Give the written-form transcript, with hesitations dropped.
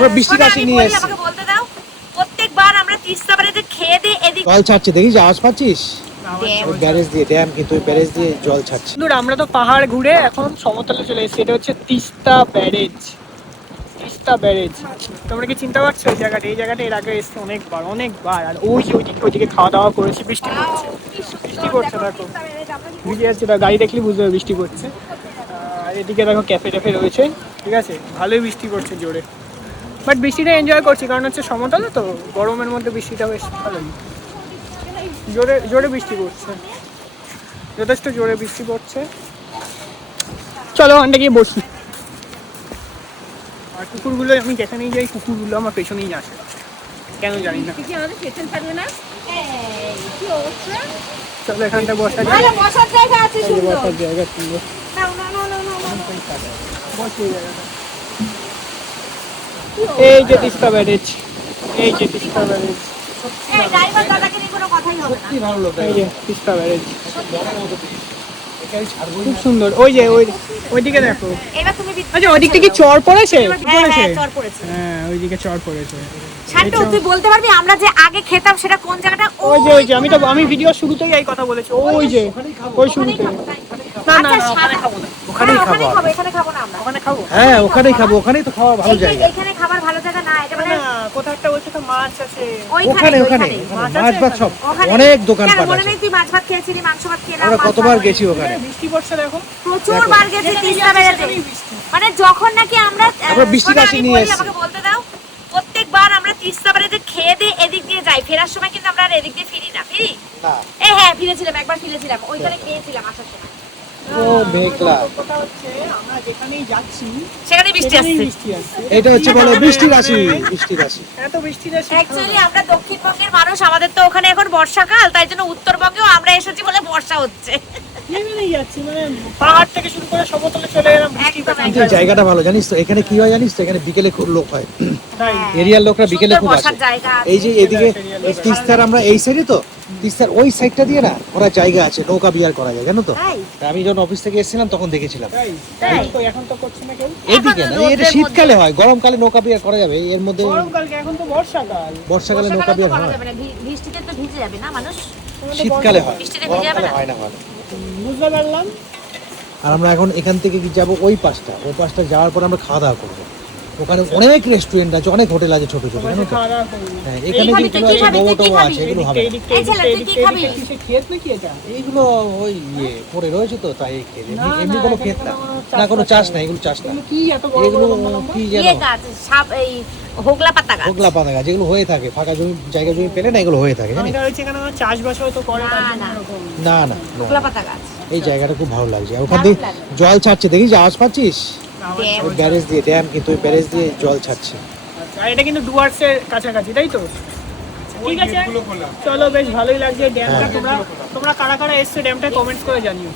আমরা বৃষ্টির আসি নিয়ে এসেছি। আমাকে বলতে দাও, প্রত্যেকবার আমরা তিস্তা ব্যারেজে খেয়ে দিয়ে এদিক জল ছাড়ছে, দেখিস আওয়াজ পাচ্ছিস? ব্যারেজ দিয়ে, ড্যাম কিন্তু ওই ব্যারেজ দিয়ে জল ছাড়ছে। আমরা তো পাহাড় ঘুরে এখন সমতলে চলে এসেছি। এটা হচ্ছে তিস্তা ব্যারেজ। তিস্তা ব্যারেজ তোমরা কি চিনতে পারছো এই জায়গাটা? এই জায়গাটা এর আগে এসেছি অনেকবার। আর ওই যে ওইদিকে খাওয়া দাওয়া করেছি। বৃষ্টি পড়ছে দেখো, ভিজে যাচ্ছে, গাড়ি দেখলেই বুঝতে হবে বৃষ্টি পড়ছে। আর এদিকে দেখো ক্যাফে ট্যাফে রয়েছে, ঠিক আছে, ভালোই বৃষ্টি পড়ছে জোরে। বাট বৃষ্টিটা এনজয় করছি কারণ হচ্ছে সমতলে তো, গরমের মধ্যে বৃষ্টিটা বেশ ভালোই। জোরে জোরে বৃষ্টি পড়ছে, যথেষ্ট জোরে বৃষ্টি পড়ছে। চলো ওখানটা গিয়ে বসি। আর কুকুরগুলো, আমি যেখানেই যাই কুকুরগুলো আমার পেছনেই আসে, কেন জানি না। চলো এখানটা বসা যায়, বসার জায়গা সুন্দর। এই যে তিস্তা ব্যারেজ, এই যে তিস্তা ব্যারেজ, এই যে তিস্তা ব্যারেজ খুব সুন্দর। ওই যে ওইদিকে দেখো, আচ্ছা ওইদিক থেকে চর পড়েছে। হ্যাঁ ওইদিকে চর পড়েছে। তুই বলতে পারবি আমরা যে আগে খেতাম সেটা কোন জায়গাটা? ওই যে আমি ভিডিও শুরুতেই এই কথা বলেছি, ওই যে ওই শুরুতে। না না ওখানে খাবো না, ওখানেই খাবো, এখানে খাবো না আমরা। ওখানে খাবো, হ্যাঁ ওখানেই খাবো, ওখানেই তো খাওয়ার ভালো জায়গা। এখানে খাবার ভালো জায়গা না, এটা মানে কোথাও একটা বলছে তো মাছ আছে ওখানে মাছ ভাত সব অনেক দোকানপাট আছে। মনে নেই তুই মাছ ভাত খেয়েছিলি, মাংস ভাত খেলাম, আমরা কতবার গেছি ওখানে। বৃষ্টি পড়ছে দেখো, প্রচুর বার গেছি তিস্তা ব্যারেজে। মানে যখন নাকি আমরা বৃষ্টির আসি নিয়ে এসেছি। আমাকে বলতে দাও, প্রত্যেকবার আমরা তিস্তা ব্যারেজে খেয়ে দিয়ে এদিক দিয়ে যাই, ফেরার সময় কিন্তু আমরা আর এদিক দিয়ে ফিরি না। ফিরি না, হ্যাঁ ফিরেছিলাম, একবার ফিরেছিলাম, ওইখানে খেয়েছিলাম আসার সময়। ও মেঘলা, কথা হচ্ছে আমরা যেখানেই যাচ্ছি সেখানে বৃষ্টি আসছে। বৃষ্টি আসছে। এটা হচ্ছে বলো বৃষ্টির আসি, বৃষ্টির আসি। এত বৃষ্টি আসছে। অ্যাকচুয়ালি আমরা দক্ষিণবঙ্গের মানুষ, আমাদের তো ওখানে এখন বর্ষাকাল, তাই জন্য উত্তরবঙ্গেও আমরা এসেছি বলে বর্ষা হচ্ছে। যাচ্ছি মানে পাহাড় থেকে শুরু করে সমতলে চলে এলাম, বৃষ্টি কিন্তু এই জায়গাটা ভালো জানিস তো, এখানে কি হয় জানিস তো, এখানে বিকেলে খুব লোক হয়, তাই এরিয়ার লোকরা বিকেলে খুব আসে। এই যে এদিকে তিস্তার, আমরা এই সাইডে তো তিস্তার ওই সাইডটা দিয়ে না ওরা জায়গা আছে, নৌকা বিহার করা যায় জানো তো। আমি যখন অফিস থেকে এসেছিলাম তখন দেখেছিলাম। তাই তো এখন তো করছে না কেউ। এদিকে না, এটা শীতকালে হয়, গরমকালে নৌকা বিহার করা যাবে এর মধ্যে। গরমকালে, এখন তো বর্ষাকাল, বর্ষাকালে নৌকা বিহার হয়, বৃষ্টিতে তো ভিজে যাবে না মানুষ। শীতকালে হয়, বৃষ্টিতে ভিজে যাবে গরমকালে না। হয় না ভালো। বুঝতে পারলাম। আর আমরা এখন এখান থেকে যাবো ওই পাশটা, ওই পাশটা যাওয়ার পর আমরা খাওয়া দাওয়া করবো। ওখানে অনেক রেস্টুরেন্ট আছে, অনেক হোটেল আছে ছোট ছোট, জানো তো। খাওয়া দাওয়া করবো। হ্যাঁ এখানে যেগুলো আছে মোমো আছে এগুলো হবে না। ক্ষেত নাকি এটা? এইগুলো ওই পড়ে রয়েছে তো তাই খেতে, এমনি কোনো ক্ষেত না, কোনো চাষ না, এগুলো চাষ না। কি এত বড় এগুলো বড় লম্বা লম্বা? কি যেন গাছ, সাপ, এই হোগলা পাতা গাছ। হোগলা পাতা গাছ, যেগুলো হয়ে থাকে ফাঁকা জমি, জায়গা জমি পেলে না এগুলো হয়ে থাকে জানিস। এটা হচ্ছে এখানে চাষবাস হয়তো করে না, না, এরকম। না না, হোগলা পাতা গাছ। এই জায়গাটা খুব ভালো লাগছে। ওখান দিয়ে জল ছাড়ছে, দেখিস আওয়াজ পাচ্ছিস? ড্যাম। ওই ব্যারেজ দিয়ে, ড্যাম কিন্তু ওই ব্যারেজ দিয়ে জল ছাড়ছে। আর এটা কিন্তু ডুয়ার্সের কাছাকাছি, তাই তো? ঠিক আছে চলো, বেশ ভালোই লাগছে ড্যামটা। তোমরা কারা কারা এসছো ড্যামটা কমেন্টস করে জানিও।